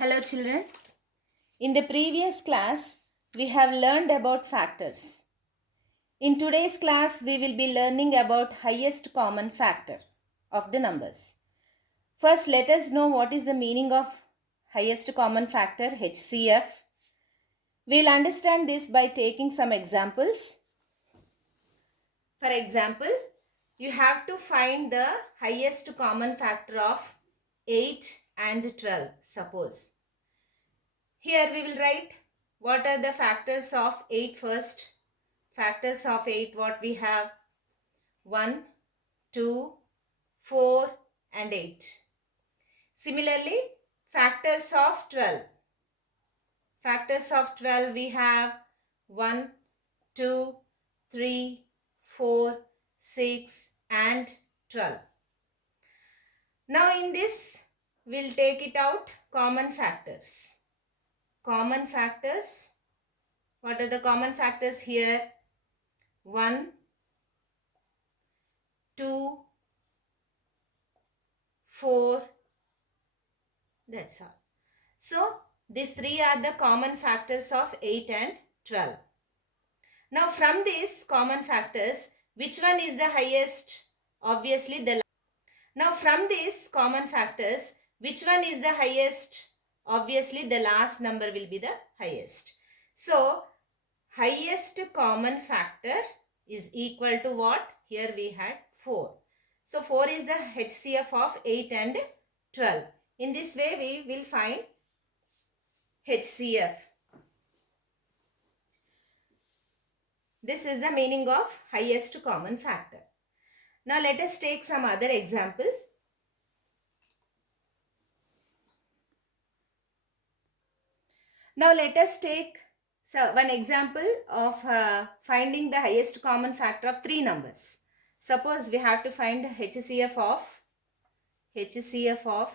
Hello children. In the previous class, we have learned about factors. In today's class, we will be learning about highest common factor of the numbers. First, let us know what is the meaning of highest common factor, HCF. We will understand this by taking some examples. For example, you have to find the highest common factor of 8 and 12, suppose. Here we will write what are the factors of 8 first. Factors of 8, what we have? 1, 2, 4 and 8. Similarly, factors of 12. Factors of 12 we have 1, 2, 3, 4, 6 and 12. Now in this, we'll take it out common factors. Common factors. What are the common factors here? 1, 2, 4, that's all. So, these three are the common factors of 8 and 12. Now, from these common factors, which one is the highest? Obviously, the last. Now, from these common factors, which one is the highest? Obviously, the last number will be the highest. So, highest common factor is equal to what? Here we had 4. So 4 is the HCF of 8 and 12. In this way we will find HCF. This is the meaning of highest common factor. Now let us take some other example. Now let us take one example of finding the highest common factor of 3 numbers. Suppose we have to find the HCF of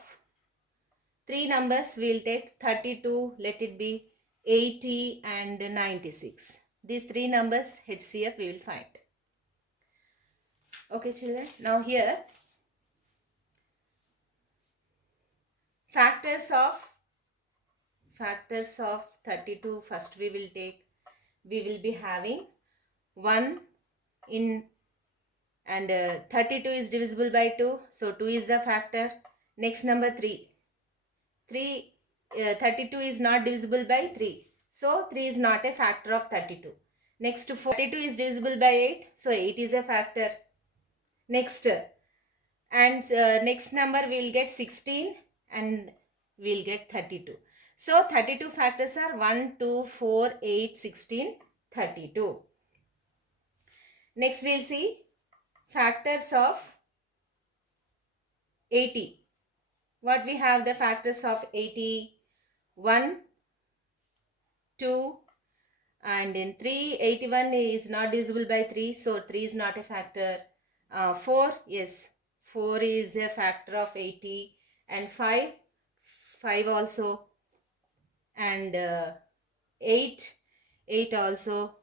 3 numbers. We will take 32, let it be 80 and 96. These 3 numbers HCF we will find. Okay children, now here factors of 32, first we will be having 1 in, and 32 is divisible by 2, so 2 is the factor. Next number 3. 32 is not divisible by 3, so 3 is not a factor of 32. Next 42 is divisible by 8, so 8 is a factor. Next, and next number we will get 16 and we will get 32. So 32 factors are 1, 2, 4, 8, 16, 32. Next we will see factors of 80. What we have the factors of 80? 1, 2 and in 3, 81 is not divisible by 3, so 3 is not a factor. 4, yes, 4 is a factor of 80, and 5 also, and 8 also,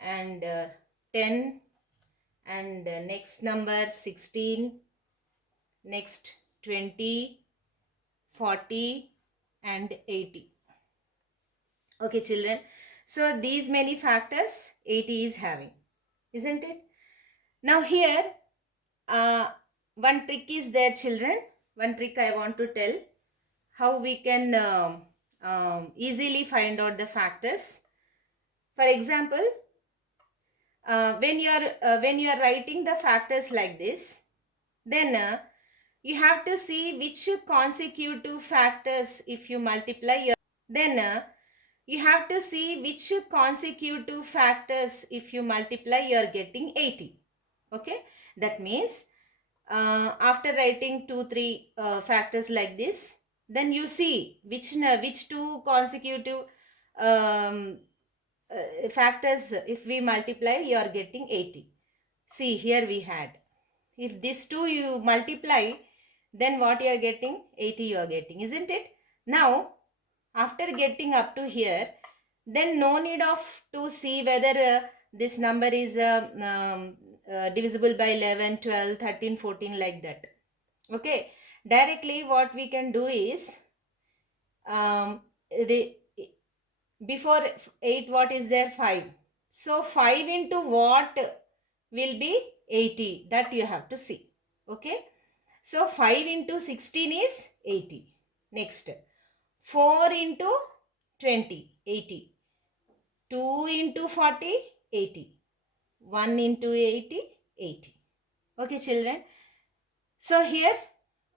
and 10, and next number 16, next 20, 40 and 80. Okay children, so these many factors 80 is having, isn't it? Now here one trick is there children. One trick I want to tell how we can easily find out the factors. For example, when you are writing the factors like this, then you have to see which consecutive factors, if you multiply your, then you have to see which consecutive factors, if you multiply, you are getting 80. Okay, that means after writing 2-3 factors like this, then you see which two consecutive factors, if we multiply, you are getting 80. See, here we had, if these two you multiply, then what you are getting? 80 you are getting, isn't it? Now after getting up to here, then no need of to see whether this number is divisible by 11, 12, 13, 14 like that. Okay, directly what we can do is, the before 8 what is there? 5. So 5 into what will be 80, that you have to see. Okay, so 5 into 16 is 80. Next, 4 into 20, 80. 2 into 40, 80. 1 into 80, 80. Okay, children. So here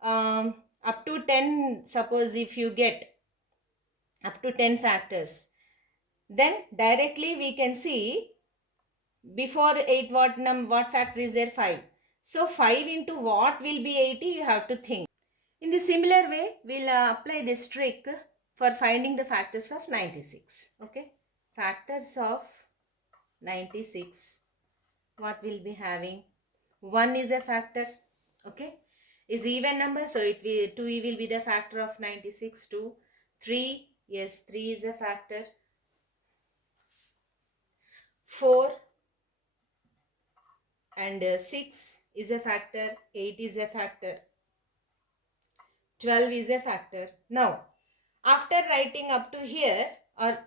up to 10, suppose if you get up to 10 factors, then directly we can see before 8 what factor is there? 5. So 5 into what will be 80, you have to think. In the similar way, we'll apply this trick for finding the factors of 96. Okay, factors of 96, what will be having? 1 is a factor. Okay, is even number, so it will 2 will be the factor of 96. 2. 3, yes, 3 is a factor. 4 and 6 is a factor. 8 is a factor. 12 is a factor. Now, after writing up to here, or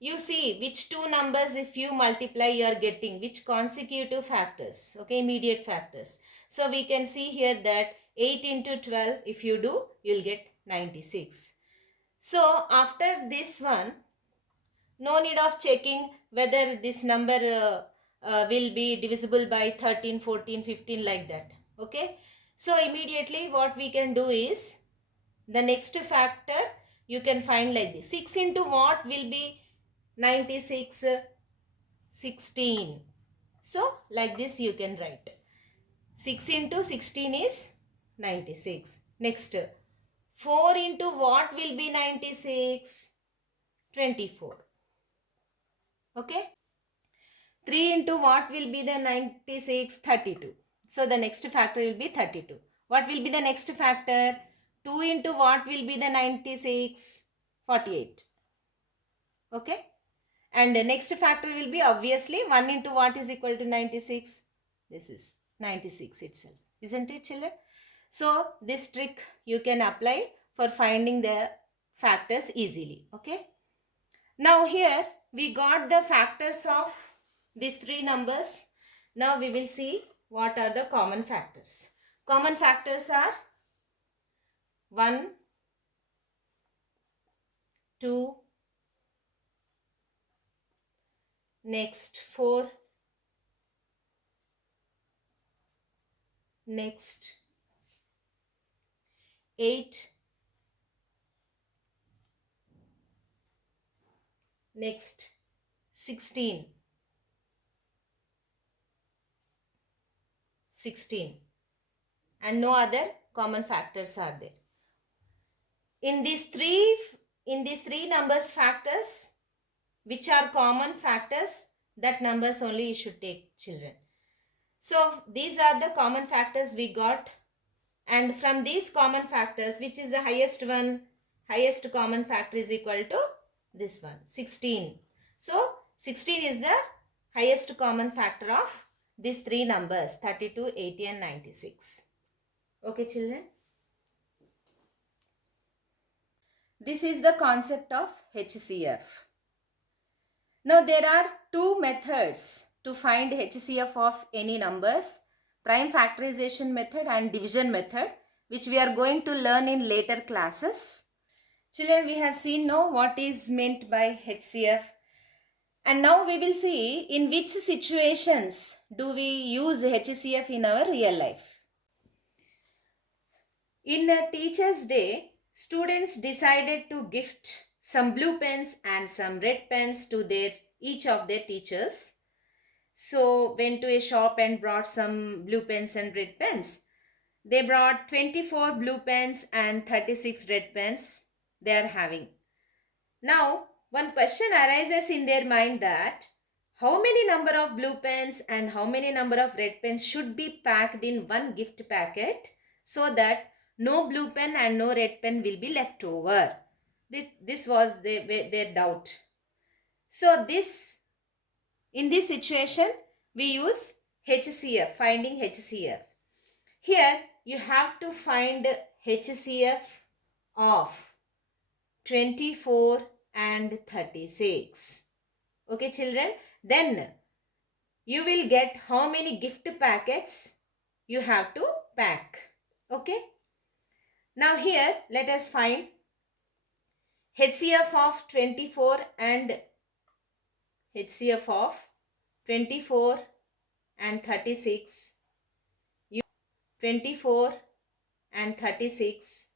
you see which two numbers if you multiply you are getting, which consecutive factors, okay, immediate factors. So we can see here that 8 into 12 if you do, you will get 96. So after this one, no need of checking whether this number will be divisible by 13, 14, 15 like that. Okay, so immediately what we can do is, the next factor you can find like this. 6 into what will be 96? 16. So like this you can write. 6 into 16 is 96. Next, 4 into what will be 96? 24. Okay. 3 into what will be the 96? 32. So the next factor will be 32. What will be the next factor? 2 into what will be the 96? 48. Okay. And the next factor will be obviously 1 into what is equal to 96? This is 96 itself. Isn't it, children? So this trick you can apply for finding the factors easily. Okay. Now here we got the factors of these three numbers. Now we will see what are the common factors. Common factors are 1, 2, next 4, next 8, next 16, 16, and no other common factors are there. In these three numbers factors, which are common factors, that numbers only you should take, children. So these are the common factors we got, and from these common factors, which is the highest one? Highest common factor is equal to this one, 16. So 16 is the highest common factor of these three numbers, 32, 80 and 96. Okay, children. This is the concept of HCF. Now there are two methods to find HCF of any numbers: prime factorization method and division method, which we are going to learn in later classes. Children, we have seen now what is meant by HCF, and now we will see in which situations do we use HCF in our real life. In a Teacher's Day, students decided to gift some blue pens and some red pens to each of their teachers. So went to a shop and brought some blue pens and red pens. They brought 24 blue pens and 36 red pens they are having. Now one question arises in their mind that how many number of blue pens and how many number of red pens should be packed in one gift packet so that no blue pen and no red pen will be left over. This was their doubt. So in this situation, we use HCF, finding HCF. Here you have to find HCF of 24 and 36. Okay children, then you will get how many gift packets you have to pack. Okay. Now here let us find HCF of 24 and HCF of 24 and 36. 24 and 36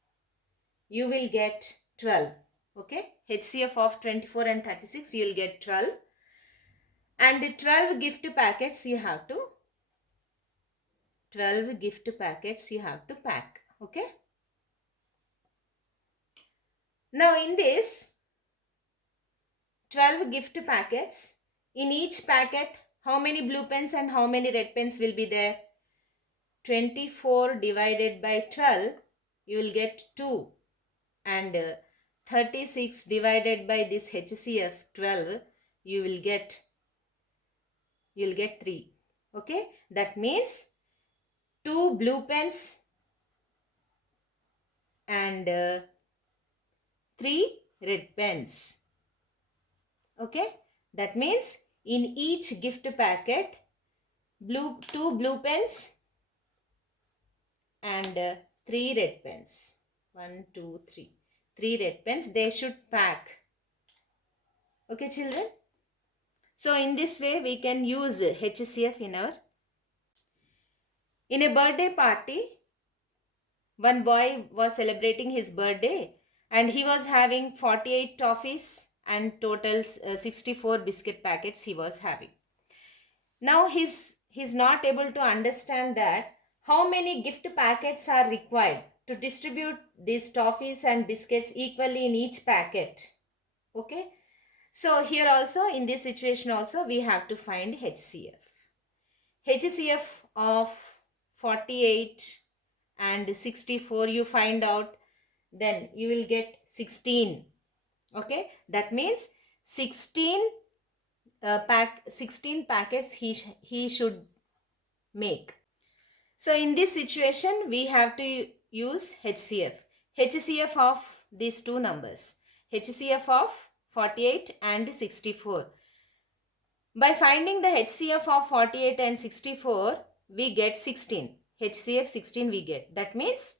you will get 12. Okay, HCF of 24 and 36 you will get 12, and 12 gift packets you have to 12 gift packets you have to pack. Okay, now in this 12 gift packets, in each packet how many blue pens and how many red pens will be there? 24 divided by 12 you will get 2, and 36 divided by this HCF 12 you will get 3. Okay, that means 2 blue pens and 3 red pens. Okay, that means in each gift packet 2 blue pens and 3 red pens. 1, 2, 3. 3 red pens they should pack. Okay children. So in this way we can use HCF in a birthday party. One boy was celebrating his birthday and he was having 48 toffees and total 64 biscuit packets he was having. Now he's not able to understand that how many gift packets are required to distribute these toffees and biscuits equally in each packet. Okay. So here also in this situation also we have to find HCF. HCF of 48 and 64 you find out, then you will get 16. Okay, that means 16 packets he should make. So in this situation we have to use HCF of these two numbers, HCF of 48 and 64. By finding the HCF of 48 and 64 we get 16. HCF 16 we get. That means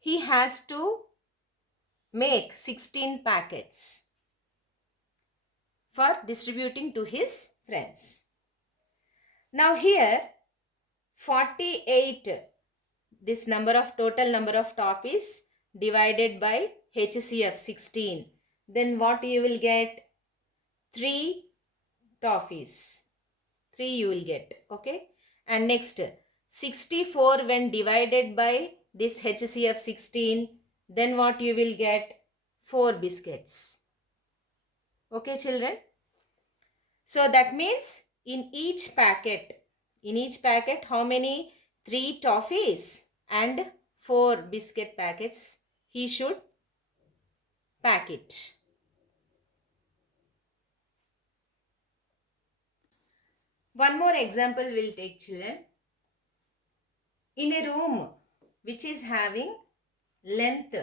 he has to make 16 packets for distributing to his friends. Now here 48, this total number of toffees divided by HCF 16. Then what you will get? 3 toffees. 3 you will get. Okay. And next 64 when divided by this HCF 16, then what you will get? 4 biscuits. Okay children. So that means in each packet how many? 3 toffees and 4 biscuit packets he should pack it. One more example we'll take children. In a room which is having length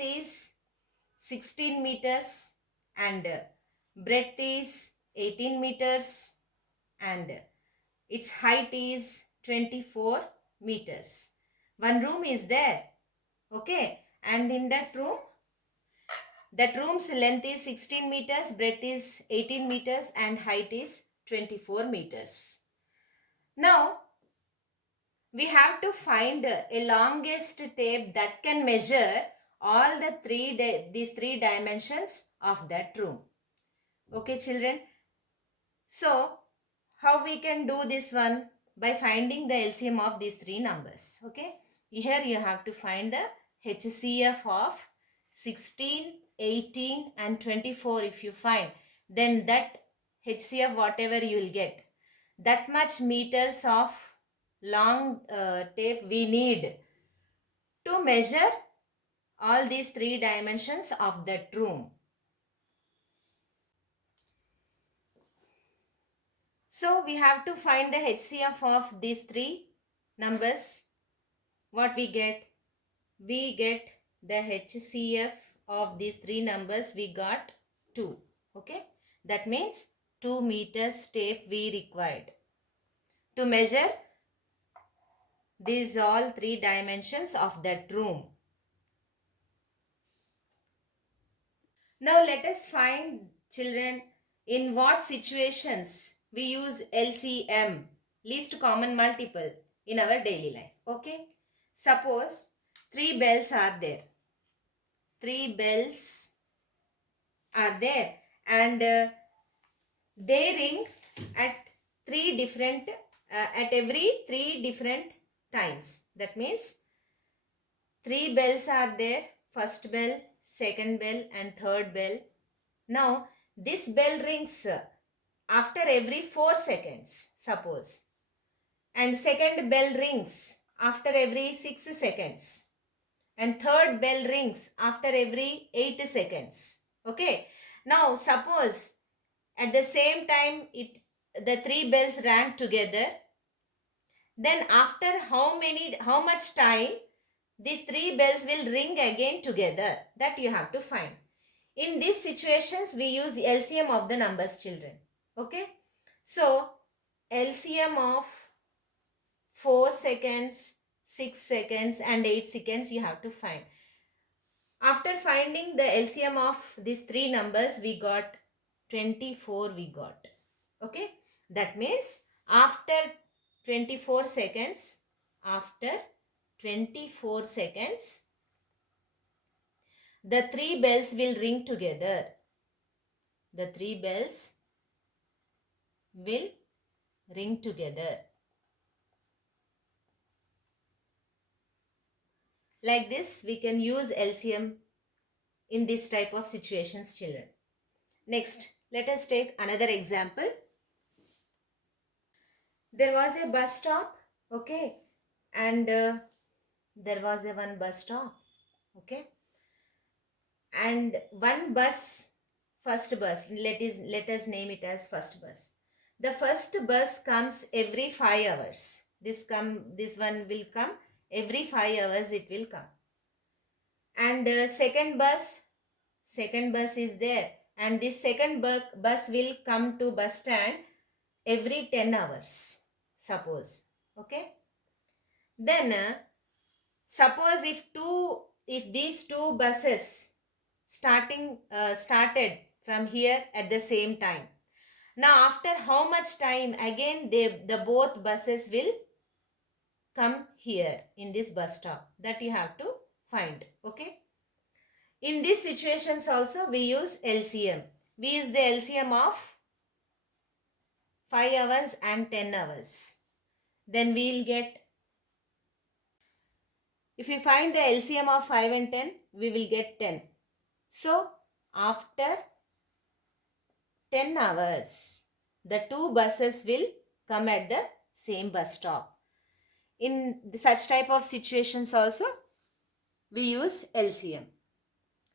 is 16 meters and breadth is 18 meters and its height is 24 meters. One room is there. Okay, and in that room's length is 16 meters, breadth is 18 meters and height is 24 meters. Now we have to find a longest tape that can measure all these three dimensions of that room. Okay children. So how we can do this one? By finding the LCM of these three numbers. Okay. Here you have to find the HCF of 16, 18 and 24. If you find, then that HCF whatever you will get, that much meters of long tape we need to measure all these three dimensions of that room. So we have to find the HCF of these three numbers. What we get? We get the HCF of these three numbers we got 2. Okay, that means 2 meters tape we required to measure these all three dimensions of that room. Now let us find, children, in what situations we use LCM, least common multiple, in our daily life. Okay, suppose 3 bells are there. 3 bells are there and they ring at every 3 different times. That means 3 bells are there, first bell, second bell and third bell. Now this bell rings after every 4 seconds, suppose, and second bell rings after every 6 seconds, and third bell rings after every 8 seconds. Okay, now suppose at the same time the 3 bells rang together, then after how much time these 3 bells will ring again together, that you have to find. In these situations we use LCM of the numbers, children. Okay, so LCM of 4 seconds, 6 seconds and 8 seconds you have to find. After finding the LCM of these three numbers, we got 24 we got. Okay, that means after 24 seconds, the 3 bells will ring together. The 3 bells will ring together. Like this, we can use LCM in this type of situations, children. Next, let us take another example. There was a bus stop, okay, and there was a one bus stop, okay, and one bus, first bus, let us name it as first bus. The first bus comes every 5 hours. This one will come every 5 hours, it will come. And second bus is there, and this second bus will come to bus stand every 10 hours, suppose. Okay, then suppose if these two buses started from here at the same time, now after how much time again the both buses will come here in this bus stop, that you have to find. Okay, in these situations also we use LCM. We use the LCM of 5 hours and 10 hours. Then we will get, if we find the LCM of 5 and 10, we will get 10. So after 10 hours, the two buses will come at the same bus stop. In such type of situations also, we use LCM.